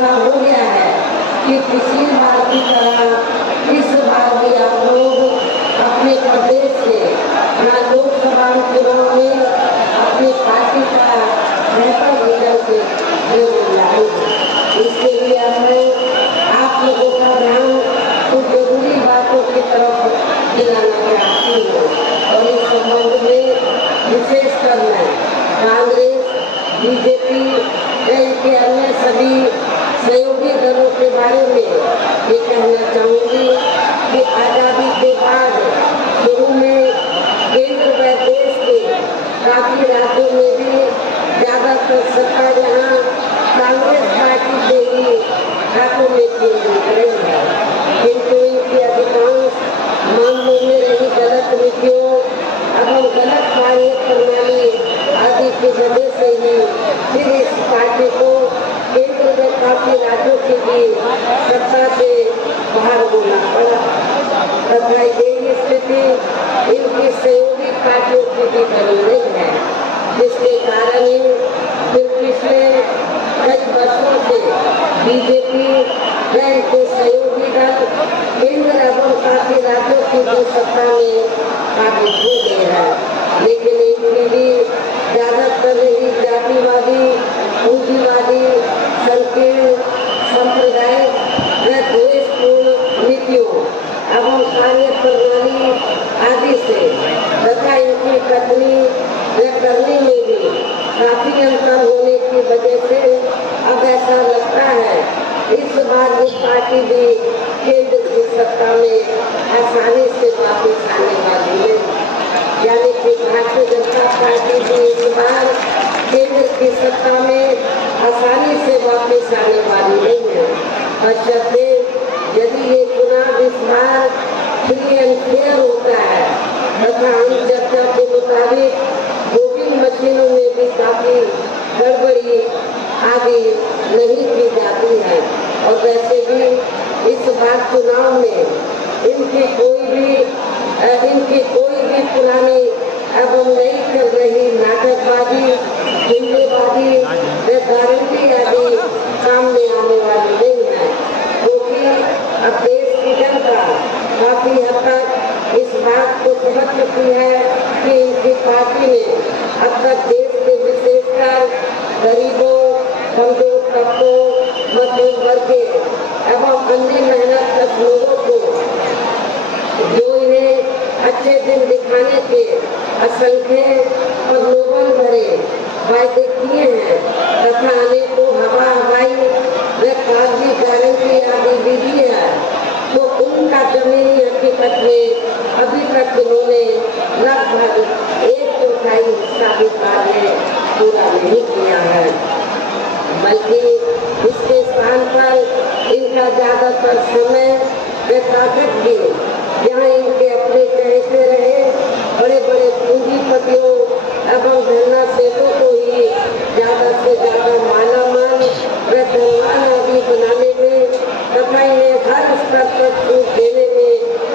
ऐसा हो गया है कि पिछली बार की तरह इस बार भी आप लोग अपने प्रदेश से ना लोकसभा चुनाव में अपनी पार्टी का बेहतर रिजल्ट जरूर लाएंगे। इसके लिए मैं आप लोगों का ध्यान कुछ जरूरी बातों की तरफ दिलाना चाहती हूँ और इस संबंध में विशेषकर मैं कांग्रेस, बीजेपी के अन्य सभी सहयोगी दलों के बारे में ये कहना चाहूंगी कि आजादी के बाद शुरू में केंद्र व देश के काफी राज्यों में भी ज्यादातर सत्ता जहाँ कांग्रेस पार्टी के ही हाथों में केंद्रित रही है, किंतु इनकी अधिकांश मामलों में रही गलत नीतियों एवं गलत कार्य प्रणाली आदि की वजह से ही फिर इस पार्टी को केंद्र में काफी राज्यों की भी सत्ता से बाहर होना पड़ा तथा यही स्थिति इनकी सहयोगी पार्टियों की भी बनी रही है, जिसके कारण ही फिर पिछले कई वर्षों से बीजेपी व इनके सहयोगी दल केंद्र एवं काफी राज्यों की भी सत्ता में काबिज हो गए हैं, लेकिन इनकी भी ज्यादातर ही जातिवादी, पूंजीवादी, संकीर्ण, सांप्रदायिक व द्वेषपूर्ण नीतियों एवं कार्य प्रणाली आदि से तथा इनकी कथनी व करने में भी काफी अंतर होने की वजह से अब ऐसा लगता है इस बार ये पार्टी भी केंद्र की सत्ता में आसानी से वापस आने वाली है, यानी कि भारतीय जनता पार्टी भी इस बार केंद्र की सत्ता में आसानी से वापस आने वाली नहीं है। बशर्ते यदि ये चुनाव इस बार फ्री एंड फेयर होता है तथा हम चर्चा के मुताबिक वोटिंग मशीनों में भी काफी गड़बड़ी आदि नहीं की जाती है और वैसे भी इस बार चुनाव में इनकी कोई भी पुरानी एवं नई चल रही नाटकबाजी, हिंदूवादी व गारंटी आदि सामने आने वाली नहीं है, क्योंकि अब देश की जनता काफी हद तक इस बात को समझ चुकी है कि इनकी पार्टी ने अब तक देश के विशेषकर गरीबों, कमजोर तबकों, मध्यम वर्ग एवं अन्य मेहनत लोगों को जो इन्हें अच्छे दिन दिखाने के असंख्य प्रलोभन भरे वायदे किए हैं तथा अनेकों हवाई व कागजी गारंटी आदि भी दी है, तो उनका जमीनी हकीकत में अभी तक इन्होंने लगभग 1/4 हिस्सा भी कार्य पूरा नहीं किया है, बल्कि इसके स्थान पर इनका ज्यादातर समय व ताकत भी जहाँ इनके अपने चहेते रहे बड़े बड़े पूंजीपतियों एवं धन्ना सेठों को ही ज्यादा से ज्यादा मालामाल व धनवान आदि बनाने में तथा इन्हें हर स्तर पर छूट देने में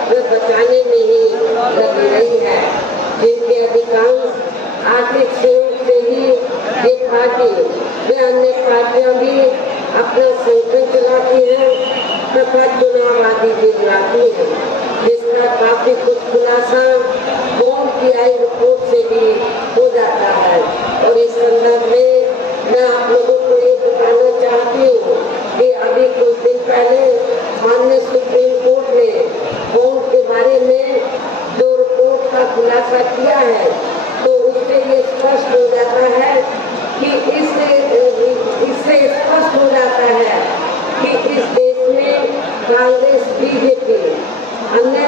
व बचाने में ही लगी रही है, जिनके अधिकांश आर्थिक सहयोग से ही ये पार्टी व अन्य पार्टियां भी अपना संगठन चलाती है तथा चुनाव आदि भी लड़ाती है, जिसका काफी कुछ खुलासा बॉन्ड की आई रिपोर्ट से भी हो जाता है। और इस संदर्भ में मैं आप लोगों को ये बताना चाहती हूँ कि अभी कुछ दिन पहले माननीय सुप्रीम कोर्ट ने बॉन्ड के बारे में जो रिपोर्ट का खुलासा किया है, तो उससे ये स्पष्ट हो जाता है कि इससे स्पष्ट हो जाता है कि इस देश में कांग्रेस, बीजेपी, अन्य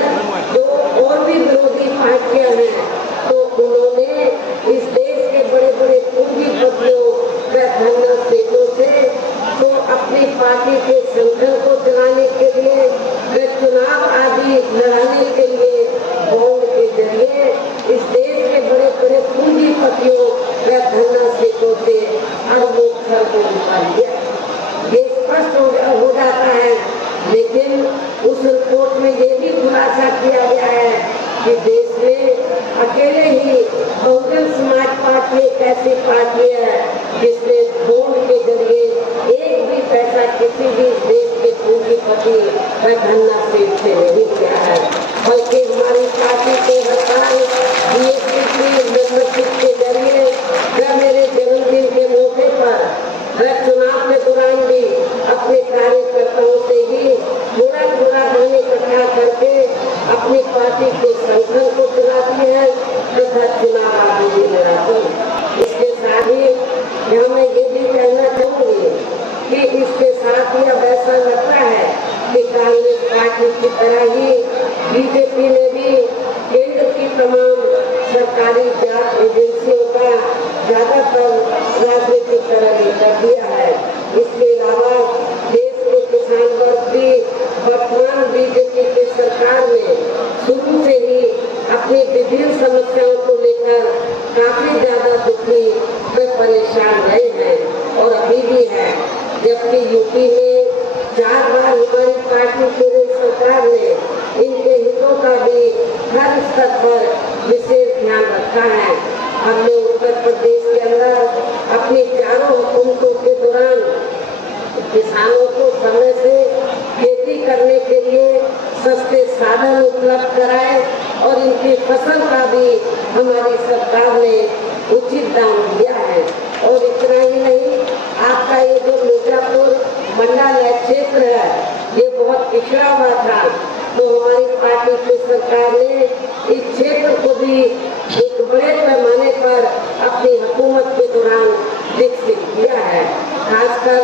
जो और भी विरोधी पार्टियां हैं, तो उन्होंने इस देश के बड़े बड़े पूंजीपतियों व धन्ना सेठों से तो अपनी पार्टी के संगठन को चलाने के लिए व चुनाव आदि लड़ाने के लिए बॉन्ड के जरिए इस देश के बड़े बड़े पूंजीपतियों व धन्ना सेठों से अरबों खरबों रुपया लिया। ये स्पष्ट हो जाता है, लेकिन उस रिपोर्ट में ये भी खुलासा किया गया है कि देश में अकेले ही बहुजन समाज पार्टी एक ऐसी पार्टी है जिसने बॉन्ड के जरिए एक भी पैसा किसी ऐसा लगता है कि कांग्रेस पार्टी की तरह ही बीजेपी ने भी केंद्र की तमाम सरकारी जांच एजेंसियों का ज्यादातर राजनीतिकरण कर दिया है। इसके अलावा देश के किसान वर्ग भी वर्तमान बीजेपी की सरकार में शुरू से ही अपनी विभिन्न समस्याओं को लेकर काफी ज्यादा दुखी व परेशान रहे हैं और अभी भी है। जबकि यूपी में 4 बार हमारी पार्टी की सरकार ने इनके हितों का भी हर स्तर पर विशेष ध्यान रखा है। हमने उत्तर प्रदेश के अंदर अपनी 4 हुकूमतों के दौरान किसानों को समय से खेती करने के लिए सस्ते साधन उपलब्ध कराए और इनकी फसल का भी हमारी सरकार ने उचित दाम दिया है। और इतना ही नहीं, आपका ये जो मिर्जापुर मंडल क्षेत्र है ये बहुत पिछड़ा हुआ था, तो हमारी पार्टी की सरकार ने इस क्षेत्र को भी एक बड़े पैमाने पर अपनी हुकूमत के दौरान विकसित किया है। खासकर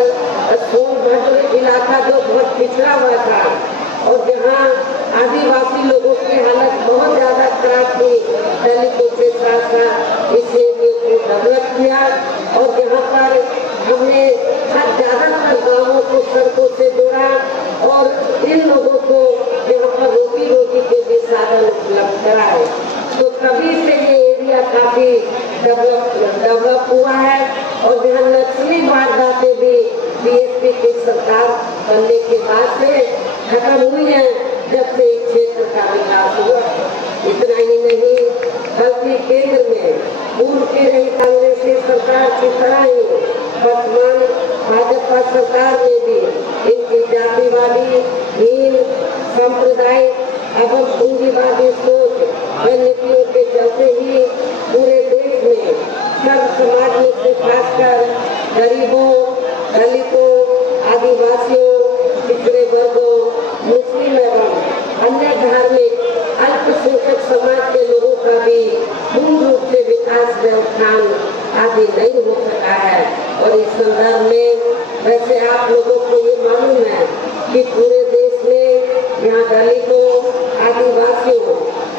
सोनभद्र इलाका जो बहुत पिछड़ा हुआ था और जहाँ आदिवासी लोगों की हालत बहुत ज्यादा खराब थी, दलितों के साथ साथ इस एरिया को डेवलप किया और जहाँ पर हमने ज्यादातर गाँवों को सड़कों से जोड़ा और इन लोगों को यहाँ पर रोजी के भी साधन उपलब्ध कराए। तो तभी से ये एरिया काफी डेवलप हुआ है और जहाँ नक्सली वारदातें भी बीएसपी की सरकार बनने के बाद से खत्म हुई है, जब से इस क्षेत्र का विकास हुआ। इतना ही नहीं, बल्कि केंद्र में पूर्व की रही कांग्रेस की सरकार की तरह ही वर्तमान भाजपा सरकार ने भी इनकी जातिवादी, हीन, सांप्रदायिक एवं पूंजीवादी सोच व नीतियों के चलते ही पूरे देश में सर्व समाज में से खासकर गरीबों, दलितों, आदिवासियों, पिछड़े वर्गों, मुस्लिम एवं अन्य धार्मिक अल्पसंख्यक समाज के लोगों का भी पूर्ण रूप से विकास व उत्थान आदि नहीं हो सका है। और इस संदर्भ में वैसे आप लोगों को ये मालूम है कि पूरे देश में यहाँ दलितों, आदिवासियों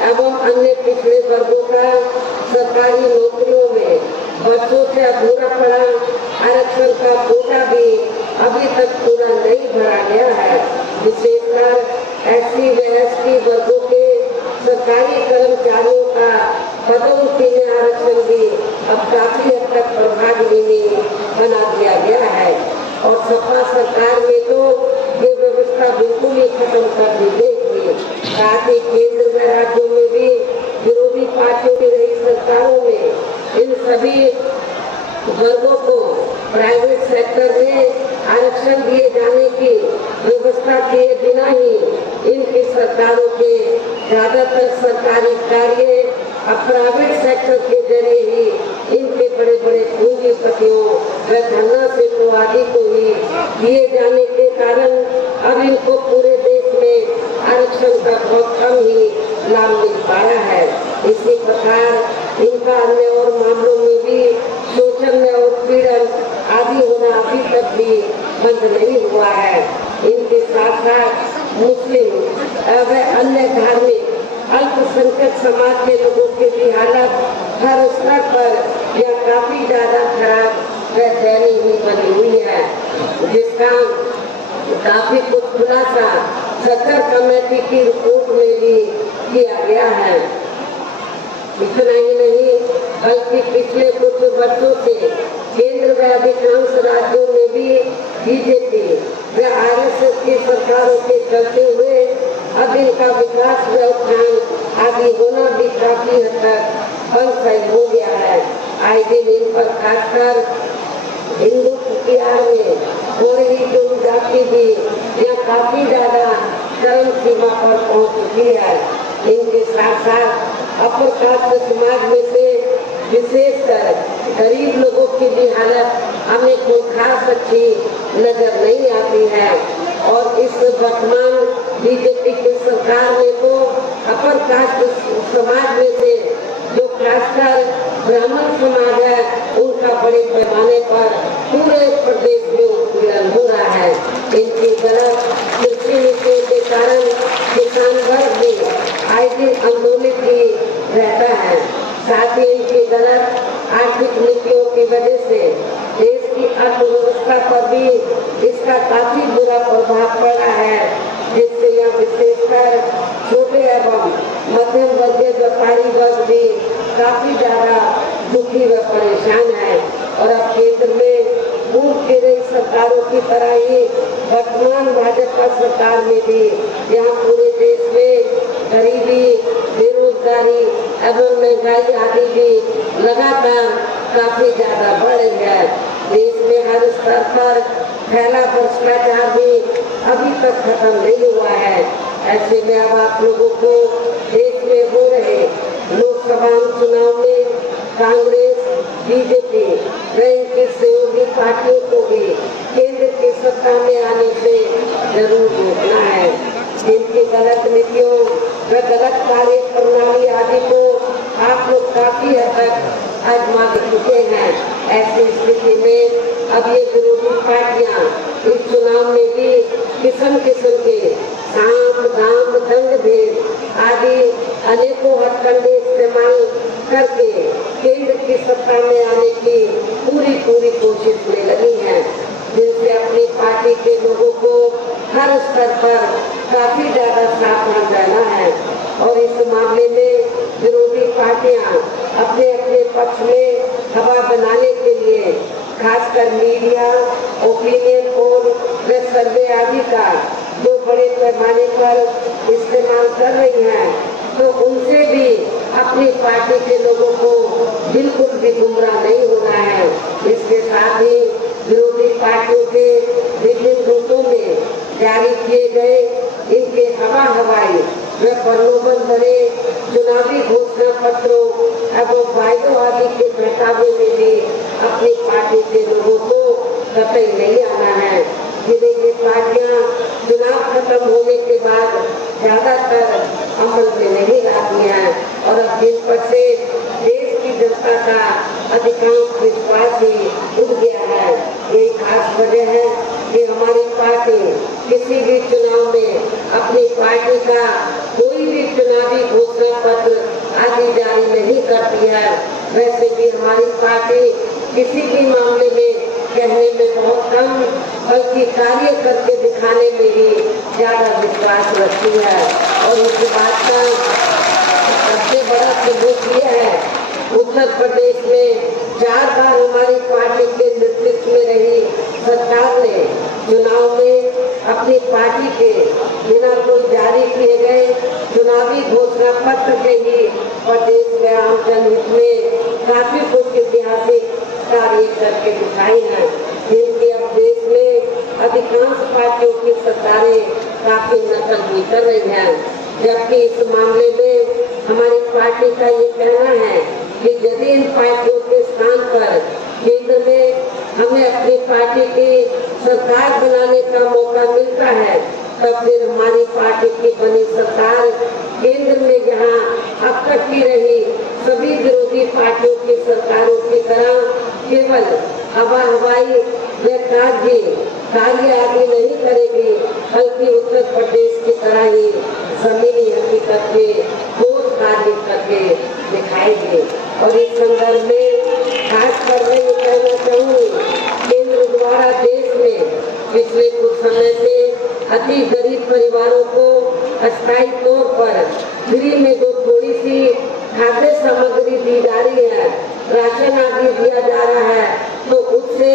एवं अन्य पिछड़े वर्गों का सरकारी नौकरियों में वर्षों से अधूरा पड़ा आरक्षण का कोटा भी अभी तक पूरा नहीं भरा गया है। विशेषकर SC व ST वर्गों के सरकारी कर्मचारियों का पदोन्नति में आरक्षण भी अब काफी हद तक प्रभावी बना दिया गया है। और सपा सरकार में तो ये व्यवस्था बिल्कुल ही खत्म कर दी गई थी। साथ ही केंद्र व राज्यों में भी विरोधी पार्टियों की रही सरकारों में इन सभी वर्गों को प्राइवेट सेक्टर में आरक्षण दिए जाने की व्यवस्था किए बिना ही इनकी सरकारों के ज्यादातर सरकारी कार्य प्राइवेट सेक्टर के जरिए ही इनके बड़े बड़े पूंजीपतियों व धनराशियों आदि को ही दिए जाने के कारण अब इनको पूरे देश में आरक्षण का बहुत कम ही लाभ मिल पाया है। इसी प्रकार इनका अन्य और मामलों में भी शोषण और पीड़न आदि होना अभी तक भी बंद नहीं हुआ है। इनके साथ साथ मुस्लिम व अन्य धार्मिक अल्पसंख्यक समाज के लोगों की भी हालत हर स्तर पर यह काफी ज्यादा खराब व दयनीय ही बनी हुई है, जिसका काफी कुछ खुलासा सत्तर कमेटी की रिपोर्ट में भी किया गया है। इतना ही नहीं, बल्कि पिछले कुछ वर्षों से केंद्र व अधिकांश राज्यों में भी बीजेपी व RSS की सरकारों के चलते हुए अब इनका विकास व उत्थान आदि होना भी काफी हद तक बंद हो गया है। आए दिन इन पर खासकर हिंदू कुटियार में हो रही जनजाति भी यह काफी ज्यादा चरम सीमा पर पहुंच चुकी है। इनके साथ साथ अपर कास्ट समाज में से विशेषकर गरीब लोगों की भी हालत हमें कोई खास अच्छी नजर नहीं आती है। और इस वर्तमान बीजेपी की सरकार ने तो अपर कास्ट समाज में से जो खासकर ब्राह्मण समाज है उनका बड़े पैमाने पर पूरे प्रदेश में उत्पीड़न हो रहा है। इनकी गलत आर्थिक नीतियों की वजह से देश की अर्थव्यवस्था पर भी इसका काफी बुरा प्रभाव पड़ा है, जिससे यह विशेषकर छोटे एवं मध्यम वर्गीय व्यापारी वर्ग भी काफी ज्यादा दुखी व परेशान है। और अब केंद्र में पूर्व की गई सरकारों की तरह ही वर्तमान भाजपा सरकार में भी यहाँ पूरे देश में गरीबी, बेरोजगारी एवं महंगाई आदि भी लगातार काफी ज्यादा बढ़ रही है। देश में हर स्तर पर फैला भ्रष्टाचार भी अभी तक खत्म नहीं हुआ है। ऐसे में अब आप लोगों को देश में हो रहे लोकसभा चुनाव में कांग्रेस, बीजेपी व इनकी सहयोगी पार्टियों को भी केंद्र की सत्ता में आने से जरूर रोकना है। जिनकी गलत नीतियों व गलत कार्य प्रणाली आदि को आप लोग काफी हद तक आजमा चुके हैं। ऐसी स्थिति में अब ये विरोधी पार्टियां इस चुनाव में भी किस्म किस्म के साम, दाम, दंड भेद आदि अनेकों हथकंडे इस्तेमाल करके केंद्र की सत्ता में आने की पूरी कोशिश में लगी है, जिनसे अपनी पार्टी के लोगों को हर स्तर पर काफी ज्यादा सावधान रहना है। और इस मामले में विरोधी पार्टियां अपने अपने पक्ष में हवा बनाने के लिए खासकर मीडिया, ओपिनियन पोल व सर्वे आदि का जो बड़े पैमाने पर इस्तेमाल कर रही हैं, तो उनसे भी अपनी पार्टी के लोगों को बिल्कुल भी गुमराह नहीं होना है। इसके साथ ही विरोधी पार्टियों के विभिन्न रूपों में जारी किए गए इनके हवाई व प्रलोभन भरे चुनावी घोषणा पत्रों एवं वायदों आदि के बहकावे में भी अपनी पार्टी के लोगों को कतई नहीं आना है। जिन्हें ये पार्टियां चुनाव खत्म होने के बाद ज्यादातर अमल में नहीं लाती हैं और अब जिन पर से देश की जनता का अधिकांश विश्वास ही उठ गया है। यही खास वजह है कि हमारी पार्टी किसी भी चुनाव में अपनी पार्टी का कोई भी चुनावी घोषणा पत्र आदि जारी नहीं करती है। वैसे भी हमारी पार्टी किसी भी मामले में कहने में बहुत कम बल्कि कार्य करके दिखाने में ही ज्यादा विश्वास रखती है। और इस बात का सबसे बड़ा सबूत यह है, उत्तर प्रदेश में 4 बार हमारी पार्टी के नेतृत्व में रही सरकार ने चुनाव में अपनी पार्टी के बिना कोई जारी किए गए चुनावी घोषणा पत्र के ही प्रदेश में आम जनहित में काफी कुछ ऐतिहासिक कार्य करके दिखाई है, जिनकी अब देश में अधिकांश पार्टियों की सरकारें काफी नकल भी कर रही हैं। जबकि इस मामले में हमारी पार्टी का ये कहना है कि यदि इन पार्टियों के स्थान पर केंद्र में हमें अपनी पार्टी की सरकार बनाने का मौका मिलता है, तब फिर हमारी पार्टी की बनी सरकार केंद्र में यहाँ अब तक की रही सभी विरोधी पार्टियों की सरकारों की तरह केवल हवाई व कार्य आदि नहीं करेगी, बल्कि उत्तर प्रदेश की तरह ही जमीनी हकीकत के ठोस कार्य करके दिखाएगी। और इस संदर्भ में खास कर मैं ये कहना चाहूँगी, केंद्र द्वारा देश में पिछले कुछ समय से अति गरीब परिवारों को अस्थायी तौर पर फ्री में जो थोड़ी सी खाद्य सामग्री दी जा रही है, राशन आदि दिया जा रहा है, तो उससे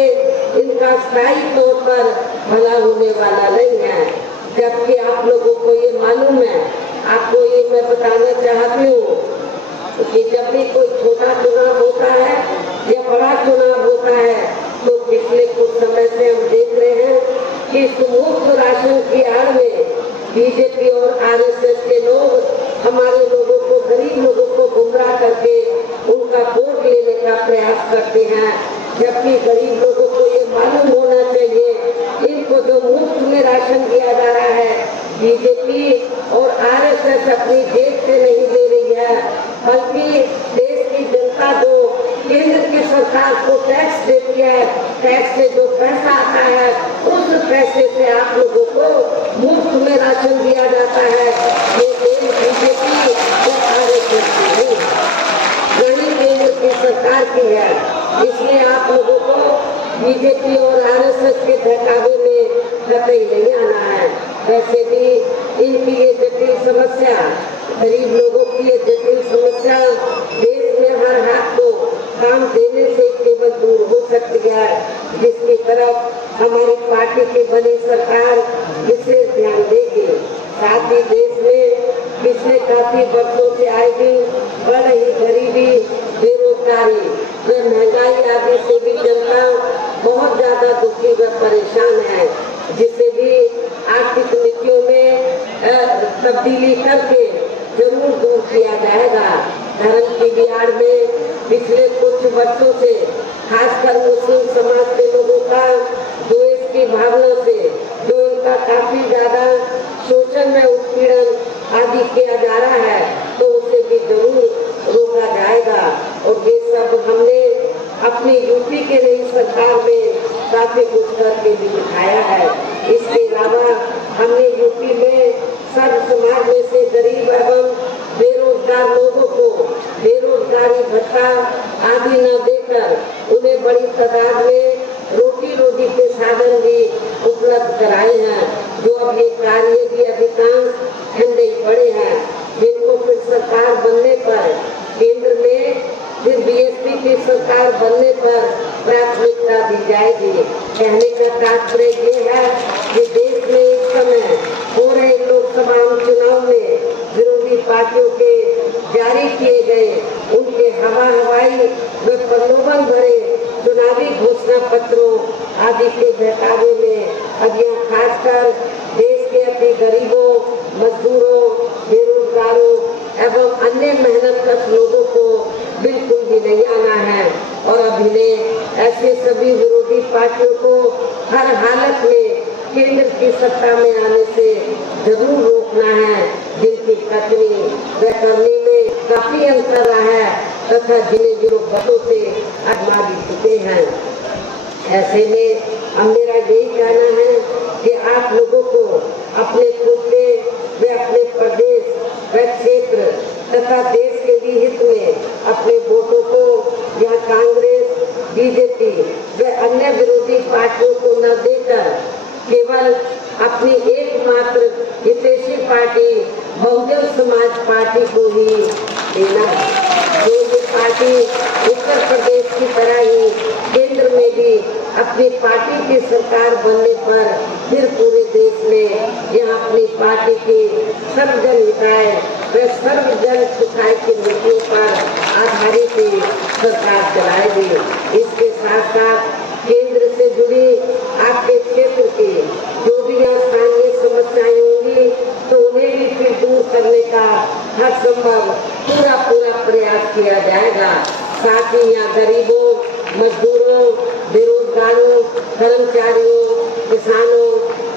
इनका स्थायी तौर पर भला होने वाला नहीं है। जबकि आप लोगों को ये मालूम है, आपको ये मैं बताना चाहती हूँ कि जब भी कोई छोटा चुनाव होता है या बड़ा चुनाव होता है, तो पिछले कुछ समय से हम देख रहे हैं कि मुफ्त राशन की आड़ में बीजेपी और आरएसएस के लोग हमारे लोगों को, गरीब लोगों को गुमराह करके उनका वोट लेने का प्रयास करते हैं। जबकि गरीब लोगों को ये मालूम होना चाहिए, इनको जो मुफ्त में राशन दिया जा रहा है, बीजेपी और आरएसएस अपनी जेब से नहीं दे रही है, बल्कि देश की जनता जो केंद्र की सरकार को टैक्स देती है, टैक्स से जो पैसा आता है, उस पैसे से आप लोगों को मुफ्त में राशन दिया जाता है। ये देश बीजेपी और आरएसएस की नहीं, केंद्र की सरकार की है, इसलिए आप लोगों को बीजेपी और आरएसएस के बहकावे में कतई नहीं आना है। वैसे भी इनकी ये जटिल समस्या, गरीब लोगों की ये जटिल समस्या देश में हर हाथ को काम देने से केवल दूर हो सकती है, जिसकी तरफ हमारी पार्टी की बनी सरकार विशेष ध्यान देगी। साथ ही देश में पिछले काफी वर्षों से आए दिन बढ़ रही गरीबी, बेरोजगारी व महंगाई आदि से भी जनता बहुत ज्यादा दुखी व परेशान है, जिसे भी आर्थिक नीतियों में तब्दीली करके जरूर दूर किया जाएगा। धर्म की बिहार में पिछले कुछ वर्षों से खासकर मुस्लिम समाज के लोगों का द्वेष की भावना से जो उनका काफी ज्यादा शोषण में उत्पीड़न आदि किया जा रहा है, तो उसे भी जरूर रोका जाएगा। और ये सब हमने अपनी यूपी के नई सरकार में काफी कुछ करके भी दिखाया है। इसके अलावा हमने यूपी में सर्व समाज में से गरीब एवं बेरोजगार लोगों को बेरोजगारी भत्ता आदि न देकर उन्हें बड़ी तादाद में रोटी रोटी के साधन भी उपलब्ध कराए हैं, जो अब ये कार्य भी अधिकांश ठंडे पड़े हैं, जिनको फिर सरकार बनने पर केंद्र में फिर बीएसपी की सरकार बनने पर प्राथमिकता दी जाएगी। कहने का तात्पर्य ये है कि देश में इस समय हो रहे लोकसभा चुनाव में विरोधी पार्टियों के जारी किए गए उनके हवाई व प्रलोभन भरे चुनावी घोषणा पत्रों आदि के बहकावे में अब यह खासकर देश के अति गरीबों, मजदूरों, बेरोजगारों एवं अन्य मेहनतकश लोगों को बिल्कुल भी नहीं आना है। और अब इन्हें ऐसे सभी विरोधी पार्टियों को हर हालत में केंद्र की सत्ता में आने से जरूर रोकना है, जिनकी कथनी व करनी में काफी अंतर रहा है तथा जिन्हें विरोधों से आजमा भी चुके हैं। ऐसे में अब मेरा यही कहना है कि आप लोगों को अपने खुद के व अपने प्रदेश व क्षेत्र तथा देश के भी हित में अपने वोटों को या कांग्रेस, बीजेपी व अन्य विरोधी पार्टियों को न देकर केवल अपनी एकमात्र हितैषी पार्टी बहुजन समाज पार्टी को ही देना है। जो ये पार्टी उत्तर प्रदेश की तरह ही केंद्र में भी अपनी पार्टी की सरकार बनने पर फिर पूरे देश में यह अपनी पार्टी की सर्वजन हिताय व सर्वजन सुखाय की नीतियों पर आधारित सरकार चलाएगी। इसके साथ साथ केंद्र से जुड़ी आपके क्षेत्र की जो भी स्थानीय समस्याएं होंगी तो उन्हें भी फिर दूर करने का हर संभव पूरा प्रयास किया जाएगा। साथ ही यहाँ गरीबों, मजदूरों, बेरोजगारों, कर्मचारियों, किसानों,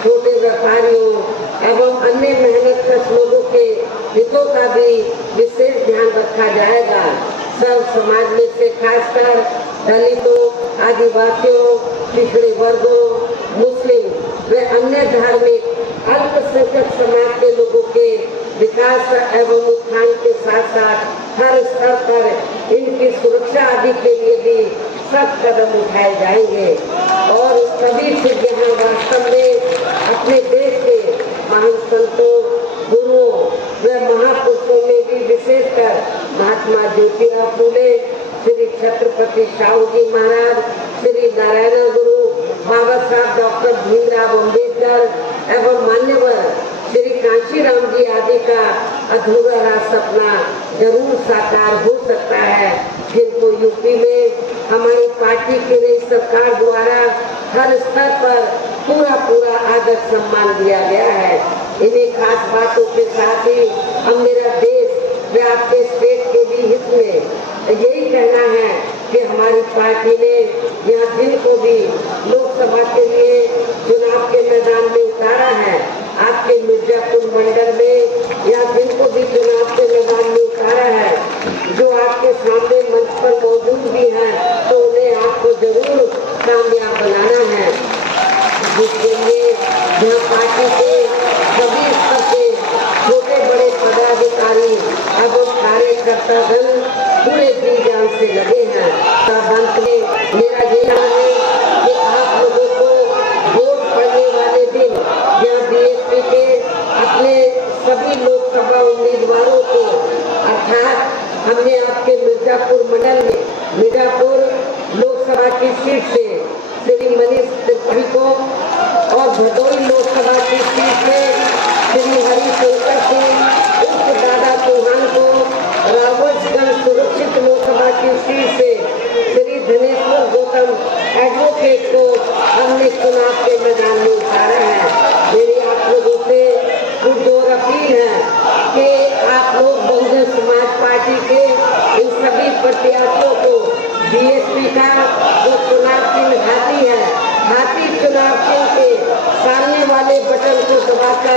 छोटे व्यापारियों एवं अन्य मेहनतकश लोगों के हितों का भी विशेष ध्यान रखा जाएगा। सब समाज में से खासकर दलितों, आदिवासियों, पिछड़े वर्गों, मुस्लिम व अन्य धार्मिक अल्पसंख्यक समाज के लोगों के विकास एवं उत्थान के साथ साथ हर स्तर पर इनकी सुरक्षा आदि के लिए भी सख्त कदम उठाए जाएंगे। और सभी से यहाँ वास्तव में अपने देश के महान संतों, गुरुओं व महापुरुषों में भी विशेषकर महात्मा ज्योतिराव फूले, श्री छत्रपति शाहू जी महाराज, श्री नारायण गुरु, बाबा साहब डॉक्टर भीमराव अम्बेडकर एवं मान्यवर श्री कांशीराम जी आदि का अधूरा रहा सपना जरूर साकार हो सकता है, जिनको यूपी में हमारी पार्टी की नई सरकार द्वारा हर स्तर पर पूरा आदर सम्मान दिया गया है। इन्हीं खास बातों के साथ ही अब मेरा देश व आपके स्टेट के भी हित में यही कहना है कि हमारी पार्टी ने यहाँ जिनको भी लोकसभा के लिए चुनाव के मैदान में उतारा है, आपके मिर्जापुर मंडल में या जिनको भी चुनाव के मैदान में उतारा है, जो आपके सामने मंच पर मौजूद भी हैं, तो उन्हें आपको जरूर कामयाब बनाना है। जिसके लिए यहाँ पार्टी के सभी स्तर के छोटे बड़े पदाधिकारी एवं कार्यकर्तागण पूरे जी जान से लगे हैं। हैं। अंत में मेरा ये कहना है कि आप लोगों को वोट पड़ने वाले दिन यहाँ बीएसपी के अपने सभी लोकसभा उम्मीदवारों को, अर्थात हमने आपके मिर्जापुर मंडल में मिर्जापुर लोकसभा की सीट से श्री मनीष त्रिपाठी को और भदोई लोकसभा की सीट से श्री हरिशंकर सिंह उर्फ दादा चौहान को, रावतगंज सुरक्षित लोकसभा की सीट से श्री धनेश्वर गौतम एडवोकेट को हमने चुनाव के मैदान में उतारा है। मेरी आप लोगों से पुरजोर अपील है कि आप लोग बहुजन समाज पार्टी के इन सभी प्रत्याशियों को बीएसपी का जो चुनाव चिन्ह हाथी है, हाथी चुनाव चिन्ह के सामने वाले बटन को दबाकर